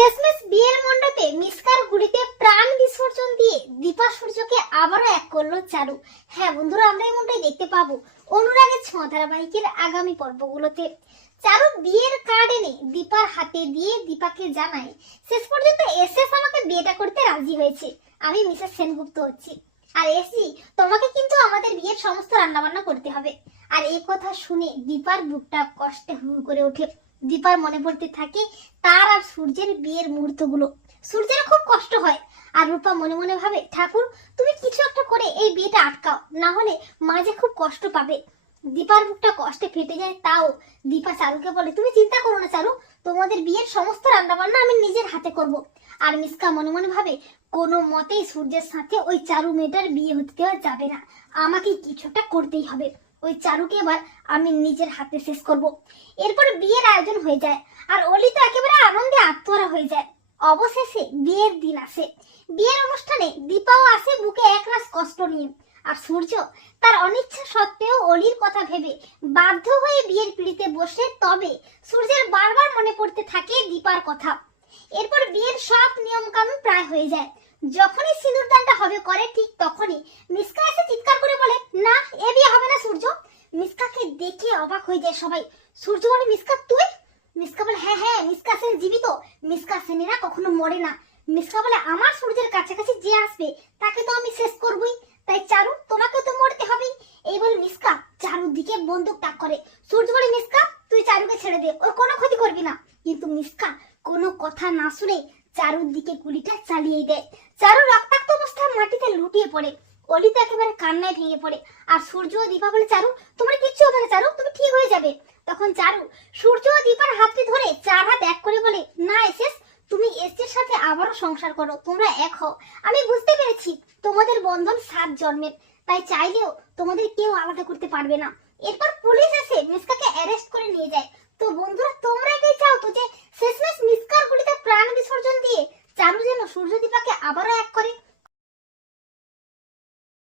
শেষমেশ বিয়ের মণ্ডপে মিসকার গুলিতে প্রাণ বিসর্জন দিয়ে দীপা সূর্যকে আবারও এক করল চারু। হ্যাঁ বন্ধুরা, আমরা এমনটাই দেখতে পাবো অনুরাগের ছোঁয়া ধারাবাহিকের আগামী পর্বগুলোতে। চারু বিয়ের কার্ড এনে দীপার হাতে দিয়ে দীপাকে জানায়, শেষ পর্যন্ত এসএস আমাকে বিয়েটা করতে রাজি হয়েছে। আমি মিসেস সেনগুপ্ত হচ্ছি। আর এসি তোমাকে কিন্তু আমাদের বিয়ের সমস্ত রান্নাবান্না করতে হবে। আর এই কথা শুনে দীপার বুকটা কষ্টে হু করে ওঠে। দীপার মনে পড়তে থাকে, তার আর সূর্যের বিয়ের মুহূর্তগুলো। সূর্যের খুব কষ্ট হয়। আর রূপা মনে মনে ভাবে, ঠাকুর, তুমি কিছু একটা করে এই বিয়েটা আটকাও, না হলে মা যে খুব কষ্ট পাবে। দীপার বুকটা কষ্টে ফেটে যায় তাও। দীপা চারুকে বলে, তুমি চিন্তা করো না চারু, তোমাদের বিয়ের সমস্ত রান্নাবান্না আমি নিজের হাতে করব। আর মিসকা মনে মনে ভাবে, কোনো মতেই সূর্যের সাথে ওই চারু মেয়েটার বিয়ে হতে দেওয়া যাবে না। আমাকে কিছু একটা করতেই হবে। ওই চারুকে এবার আমি নিজের হাতে শেষ করব। এরপরে বিয়ের আয়োজন হয়ে যায় আর অলি তো একেবারে আনন্দে আত্মহারা হয়ে যায়। অবশেষে বিয়ের দিন আসে। বিয়ের অনুষ্ঠানে দীপাও আসে বুকে একরাশ কষ্ট নিয়ে। আর সূর্য তার অনিচ্ছা সত্ত্বেও অলির কথা ভেবে বাধ্য হয়ে বিয়ের পিড়িতে বসে তবে সূর্যের বারবার মনে পড়তে থাকে দীপার কথা। এরপর বিয়ের সব নিয়ম কানুন প্রায় হয়ে যায়। যখনই সিঁদুরদানটা হবে করে ঠিক তখনই মিসকা এসে চিৎকার করে বলে না এ বিয়ে হবে না সূর্য মিসকাকে দেখে অবাক হয়ে যায় সবাই। সূর্য বলে, মিসকা, তুই? মিসকা বলে হ্যাঁ হ্যাঁ মিসকা সেন জীবিত। মিসকা সেনেরা কখনো মরে না। মিসকা বলে, আমার সূর্যের কাছাকাছি যে আসবে, তাকে তো আমি শেষ করবই। তাই চারু তোমাকে তো মরতে হবেই এই বলে মিসকা চারুর দিকে বন্দুক তাক করে। সূর্য বলে, মিসকা, তুই চারুকে ছেড়ে দে, ওর কোনো ক্ষতি করবি না। কিন্তু মিসকা কোনো কথা না শুনে চারুর দিকে গুলিটা চালিয়ে দেয়। চারু রক্তাক্ত অবস্থায় মাটিতে লুটিয়ে পড়ে। অলি তো একেবারে কান্নায় ভেঙে পড়ে। আর সূর্য ও দীপা বলে, চারু, তোমার কিচ্ছু হবে না, চারু, তুমি ঠিক হয়ে যাবে। তখন চারু সূর্য ও দীপার হাতটি ধরে চার হাত এক করে বলে, না, এসেস, তুমি এসের সাথে আবারও সংসার করো, তোমরা এক হও। আমি বুঝতে পেরেছি তোমাদের বন্ধন সাত জন্মের তাই চাইলেও তোমাদের কেউ আলাদা করতে পারবে না। এরপর পুলিশ এসে মিসকাকে অ্যারেস্ট করে নিয়ে যায়। তো বন্ধুরা, তোমরা এটাই চাও তো যে শেষমেশ মিসকার গুলিতে প্রাণ বিসর্জন দিয়ে চারু যেন সূর্যদীপ